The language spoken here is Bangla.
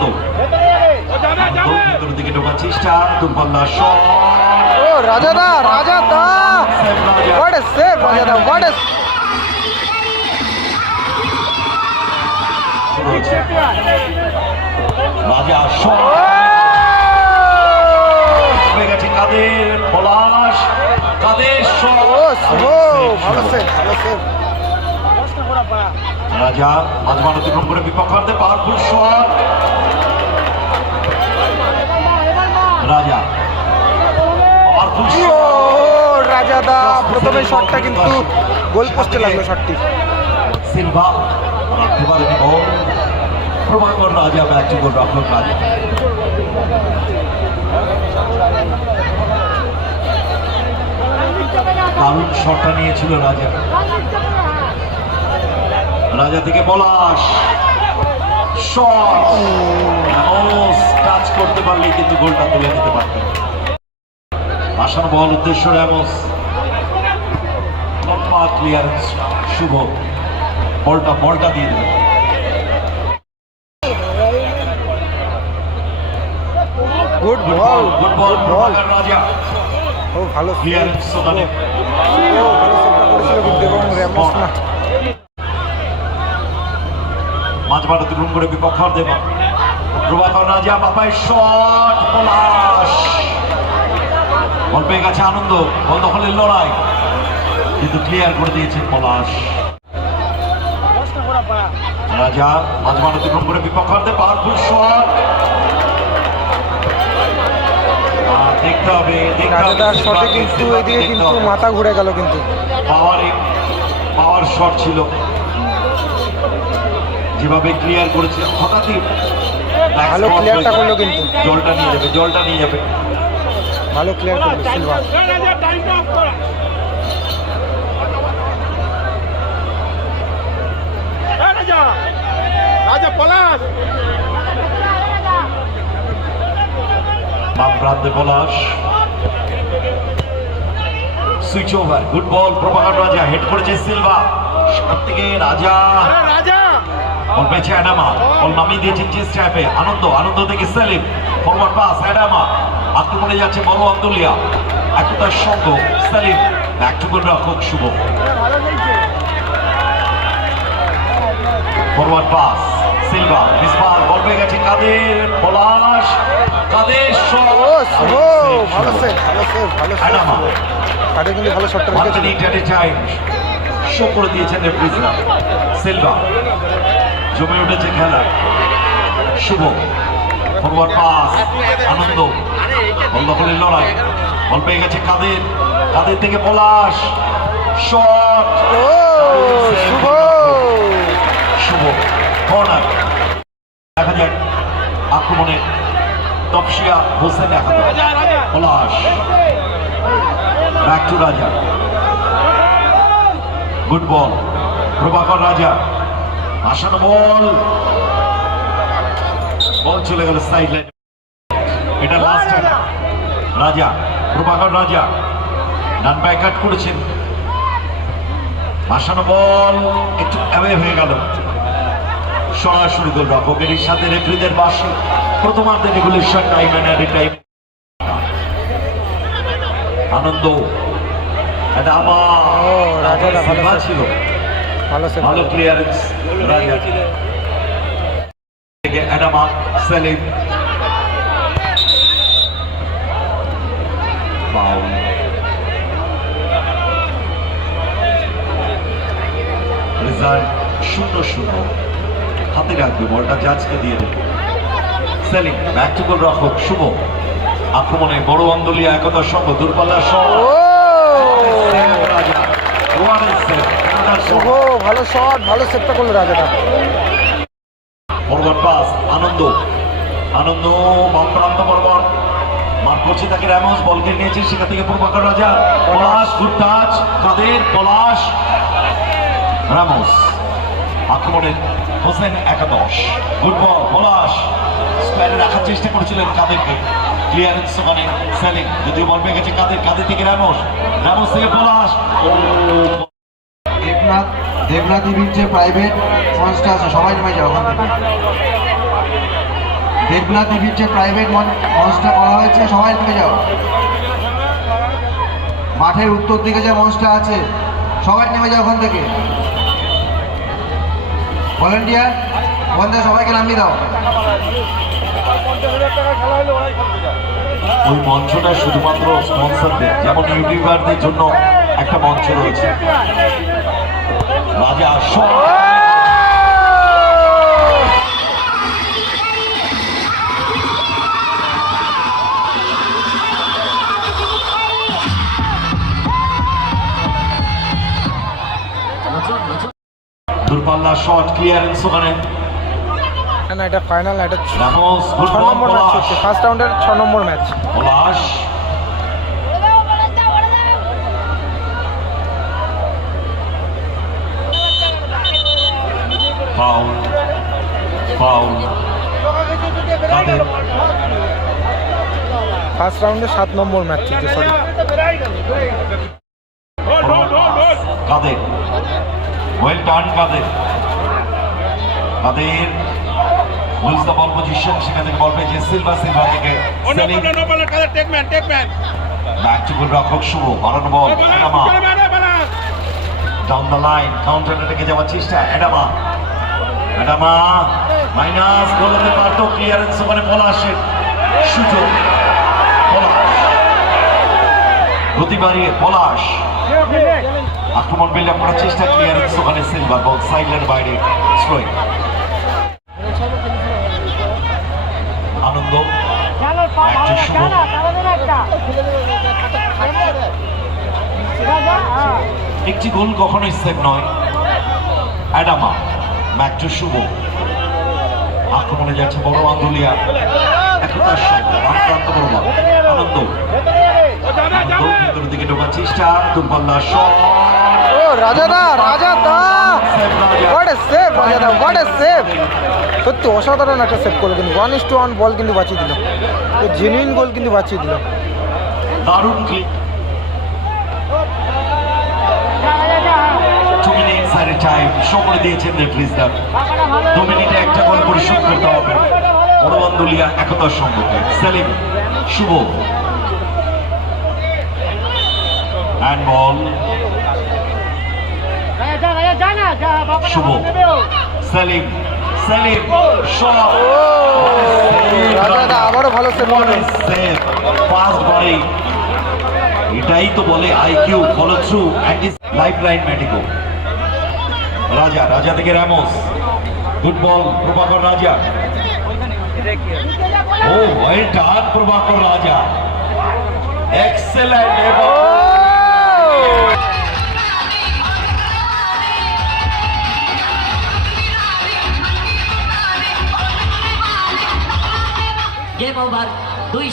আনন্দ ভিতরের দিকে ঢোকার চেষ্টা দূরপাল্লা শট ও হোয়াট এ সেভ রাজাদা হোয়াট রাজা শট রাজা মাঝ মানতি নম্বরে বিপক্ষার্থে পাওয়ারফুল শট রাজা পাওয়ারফুল ও শট রাজাদা প্রথমে শটটা কিন্তু গোল পোস্টে লাগল শটটি সিলভা রাখতে পারেনি বল প্রভাকর রাজা ব্যাটিং গোল রক্ষক রাজা। দারুণ শটটা নিয়েছিল রাজা। রাজা থেকে পলাশ। শট। টাচ করতে পারলে কিন্তু গোলটা তুলে নিতে পারতেন। আসানো বল উদ্দেশ্য র্যামোস লম্বা ক্লিয়ারেন্স শুভ। বলটা বলটা দিয়ে দেবে গুড বল গুড বল বল রাজা। ও ভালো ক্লিয়ারেন্স ওখানে ও ভালো করেছিল কিন্তু এবং র্যামোস না। মাঝ ভারতের রুম করে বিপক্ষর দেবা। প্রভাকর রাজা বাপাই শট পলাশ। বল পেয়ে গেছে আনন্দ বল দখলের লড়াই। কিন্তু ক্লিয়ার করে দিয়েছে পলাশ। রাজা মাঝ ভারতের রুম করে বিপক্ষার্থে পাওয়ারফুল শট। দেখতে হবে রাজাদার শটে কিন্তু এদিকে কিন্তু মাথা ঘুরে গেল কিন্তু। পাওয়ার পাওয়ার শট ছিল। যেভাবে ক্লিয়ার করেছে হঠাৎই ভালো spot করল কিন্তু। জলটা নিয়ে যাবে জলটা নিয়ে যাবে। ভালো ক্লিয়ার করল সিলভা রাজা পলাশ। বাম প্রান্তে Palash. Switch over good ball Prabhakar Raja head করেছে সিলভা। সাত থেকে রাজা রাজা! বল পেয়েছে অ্যাডামা বল নামিয়ে দিয়েছে চেস্ট ট্র্যাপে আনন্দ আনন্দ থেকে সেলিম ফরওয়ার্ড পাস অ্যাডামা আক্রমণে যাচ্ছে বড় আন্দুলিয়া একতার সঙ্গ Selim back to goal Shubho. Forward pass Silva মিসবাল বল পেয়ে গেছে কাদের? পলাশ কাদের ভালো সেভ ভালো সেভ ভালো সেভ অ্যাডামা তাদের কিন্তু ভালো শটটা এট এ টাইম শো করে দিয়েছেন সিলভা জমে উঠেছে খেলা। শুভ। Forward pass. আনন্দ। বল দখলের লড়াই। বল পেয়ে গেছে কাদের? কাদের থেকে পলাশ? শট। ও শুভ। শুভ। কর্নার। দেখা যাক আক্রমণে Topsia Hossain Raja Palash. Back to Raja. Good ball. Prabhakar Raja. আসানো বল। বল চলে গেল সাইড লাইন এটা লাস্ট রাজা। প্রভাকর রাজা। ডান পায়ে কাট করেছেন। আসানো বল একটু অ্যাওয়ে হয়ে গেল। সরাসরি গোল রক্ষকের সাথে রেফারিদের বাসে প্রথমার্ধে রেগুলেশন টাইম এন্ড টাইম আনন্দ। এটা আবার ছিল। ভালো ভালো ক্লিয়ারেন্স থেকে অ্যাডামা সেলিম রেজাল্ট শূন্য শূন্য। হাতে রাখবে বলটা জাজকে দিয়ে দেবে। সেলিম ব্যাক টু গোল রক্ষক শুভ। আক্রমণে বড় অন্দলিয়া একতার সঙ্গ দূরপাল্লার সহ রাজা সঙ্গ ভালো শট ভালো সেভটা করল রাজাদা ফরওয়ার্ড পাস, আনন্দ। আনন্দ বাম প্রান্ত বরাবর মার করছে তাকে র্যামোস বলকে নিয়েছে সেখান থেকে প্রভাকর রাজা। পলাশ গুড টাচ কাদের? পলাশ। র্যামোস আক্রমণে হোসেন একাদশ। Good ball Palash. স্কোয়ারে রাখার চেষ্টা করেছিলেন কাদেরকে। ক্লিয়ারেন্স ওখানে সেলিং যদিও বল পেয়ে গেছে কাদের কাদের থেকে র্যামোস? র্যামোস থেকে পলাশ। দেবনাথ। দেবনাথ ইভির যে প্রাইভেট সংস্থা আছে, সবাই নেমে যাও ওখান থেকে। দেবনাথ দেবীর যে প্রাইভেট মঞ্চটা করা হয়েছে, সবাই নেমে যাও। মাঠের উত্তর দিকে যে মঞ্চটা আছে, সবাই নেমে যাও ওখান থেকে। ভলেন্টিয়ার ওখান থেকে সবাইকে নামিয়ে দাও। ওই মঞ্চটা শুধুমাত্র স্পন্সরদের যেমন ইউটিউবারদের জন্য একটা মঞ্চ রয়েছে। রাজা দূরপাল্লা শট ক্লিয়ারেন্স ওখানে। না এটা ফাইনাল এটা ছ নম্বর ম্যাচ ফার্স্ট রাউন্ডের ছ নম্বর ম্যাচ পলাশ। ফাউল ফাউল তাদের ফার্স্ট রাউন্ডে সাত নম্বর ম্যাচ চলছে sorry Kader well done Kader Kader lose the ball position সেখান থেকে বল পেয়েছে সিলভা সিলভা থেকে. ব্যাক টু গোলরক্ষক শুভ বাড়ানো ball balance. Down the line counter রেখে যাওয়ার চেষ্টা এডামা এডামা মাইনাস গোল হতে পারতো ক্লিয়ারেন্স ওখানে পলাশের সুযোগ পলাশ বাড়িয়ে পলাশ আক্রমণ বিল্ড আপ করার চেষ্টা ক্লিয়ারেন্স ওখানে সিলভা বল সাইডলাইন বাইরে স্ট্রোয়িং আনন্দ। একটি গোল কখনোই সেভ নয়। অ্যাডামা। ম্যাকটু শুভ। আক্রমণে যাচ্ছে বড় আন্দুলিয়া আক্রান্ত বড় আনন্দ. ভিতরের দিকে ঢোকার চেষ্টা শট। হোয়াট এ সেভ রাজা দা। হোয়াট এ সেভ সত্যি অসাধারণ একটা সেভ করল কিন্তু। One is to one ball কিন্তু বাঁচিয়ে দিল। জেনুইন গোল কিন্তু বাঁচিয়ে দিল। দারুণ ক্লিক যা, রাজা, যা, হ্যাঁ। সাইডের টাইম শো দিয়েছেন রেফারিজরা দু মিনিটে একটা গোল পরিশোধ করতে হবে। আন্দুলিয়া একতার সঙ্গে Selim Shubho. Hand ball Shubho. Selim Selim shot আবারও ভালো সেভ এটাই তো বলে IQ follow through life line ম্যাটিকো Raja Raja থেকে র্যামোস গুড বল প্রভাকর রাজা। ও, ওয়েল প্রভাকর রাজা। এক্সেলেন্ট এবং গেম ওভার দুই